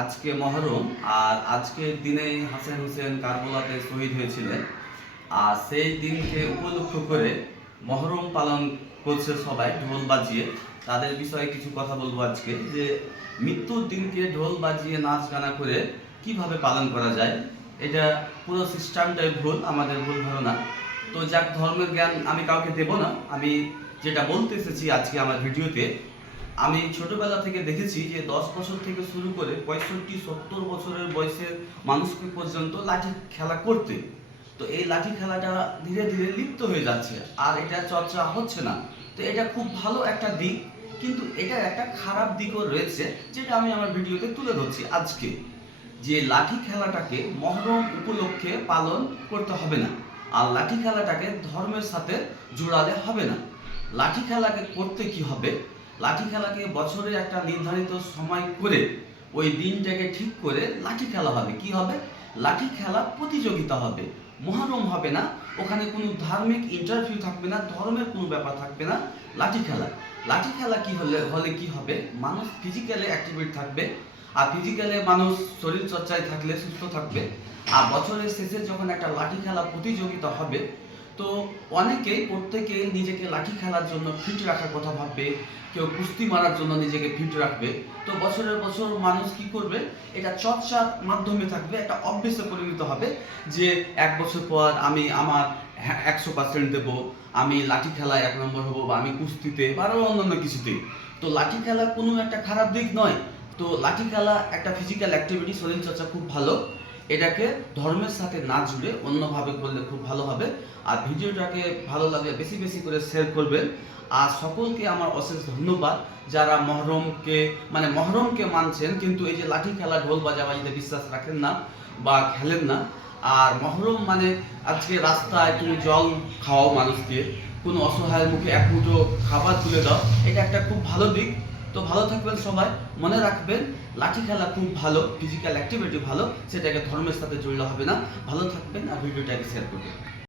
আজকে মহরম, আর আজকের দিনেই হাসান হোসেন কারবালাতে শহীদ হয়েছিলেন। আর সেই দিনকে উপলক্ষ করে মহরম পালন করছে সবাই ঢোল বাজিয়ে। তাদের বিষয়ে কিছু কথা বলবো আজকে, যে মৃত্যুর দিনকে ঢোল বাজিয়ে নাচ গানা করে কিভাবে পালন করা যায়। এটা পুরো সিস্টেমটাই ভুল, আমাদের ভুল ধারণা। তো যাক, ধর্মের জ্ঞান আমি কাউকে দেব না। আমি যেটা বলতে এসেছি আজকে আমার ভিডিওতে, আমি ছোটবেলা থেকে দেখেছি যে 10 বছর থেকে শুরু করে 65-70 বছরের বয়সের মানুষকে পর্যন্ত লাঠি খেলা করতে। তো এই লাঠি খেলাটা ধীরে ধীরে লিপ্ত হয়ে যাচ্ছে, আর এটা চর্চা হচ্ছে না। তো এটা খুব ভালো একটা দিক, কিন্তু এটার একটা খারাপ দিকও রয়েছে, যেটা আমি আমার ভিডিওতে তুলে ধরছি আজকে। যে লাঠি খেলাটাকে মহরম উপলক্ষে পালন করতে হবে না, আর লাঠি খেলাটাকে ধর্মের সাথে জোড়ালে হবে না। লাঠি খেলাকে করতে কি হবে, লাঠি খেলাকে বছরে একটা নির্ধারিত সময় করে ওই দিনটাকে ঠিক করে লাঠি খেলা হবে। কি হবে? লাঠি খেলা প্রতিযোগিতা হবে, মহরম হবে না। ওখানে কোনো ধার্মিক ইন্টারভিউ থাকবে না, ধর্মের কোনো ব্যাপার থাকবে না। লাঠি খেলা, লাঠি খেলা কি হলে কি হবে, মানুষ ফিজিক্যালি অ্যাক্টিভিটি থাকবে। আর ফিজিক্যালি মানুষ শরীর চর্চায় থাকলে সুস্থ থাকবে। আর বছরের শেষে যখন একটা লাঠি খেলা প্রতিযোগিতা হবে, তো অনেকেই প্রত্যেকে নিজেকে লাঠি খেলার জন্য ফিট রাখার কথা ভাববে, কেউ কুস্তি মারার জন্য নিজেকে ফিট রাখবে। তো বছরের বছর মানুষ কি করবে, এটা চর্চার মাধ্যমে থাকবে, একটা অভ্যেসে পরিণত হবে। যে 1 বছর পর আমি আমার 100% দেবো, আমি লাঠি খেলায় 1 নম্বর হবো, বা আমি কুস্তিতে বা আরও অন্যান্য কিছুতে। তো লাঠি খেলা কোনো একটা খারাপ দিক নয়। তো লাঠি খেলা একটা ফিজিক্যাল অ্যাক্টিভিটি, শরীর চর্চা খুব ভালো। এটাকে ধর্মের সাথে না জুড়ে অন্যভাবে করলে খুব ভালো হবে। আর ভিডিওটাকে ভালো লাগলে বেশি বেশি করে শেয়ার করবেন। আর সকলকে আমার অশেষ ধন্যবাদ, যারা মহরমকে মানছেন, কিন্তু এই যে লাঠি খেলা ঢোল বাজাবাজিতে বিশ্বাস রাখেন না বা খেলেন না। আর মহরম মানে আজকে রাস্তায় তুমি জল খাওয়াও মানুষকে, কোনো অসহায়ের মুখে এক মুঠো খাবার তুলে দাও, এটা একটা খুব ভালো দিক। তো ভালো থাকবেন সবাই, মনে রাখবেন লাঠি খেলা খুব ভালো, ফিজিক্যাল অ্যাক্টিভিটি ভালো, সেটাকে ধর্মের সাথে জড়িয়ে হবে না। ভালো থাকবেন, আর ভিডিওটাকে শেয়ার করবেন।